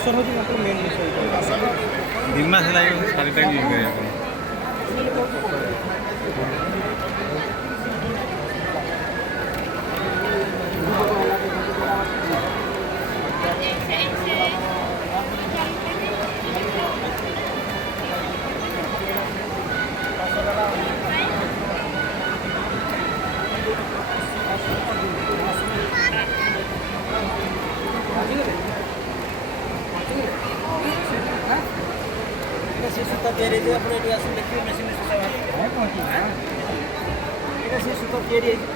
ଟସର ହେଉଛି ତାଙ୍କର ମେନ୍ ଜିନିଷ ଏଇଟା। 2 ମାସ ଲାଗିବ ଶାଢ଼ୀଟା ୟୁଜ୍ କରିବା ପାଇଁ। ସେ ସୂତା ତିଆରି ହେଇଛି ଆପଣ ଏଠି ଆସନ୍ତୁ ଦେଖିବେ ମେସିନ୍ ସୂତା ଏଇଟା ସେ ସୂତା ତିଆରି ହେଇଛି।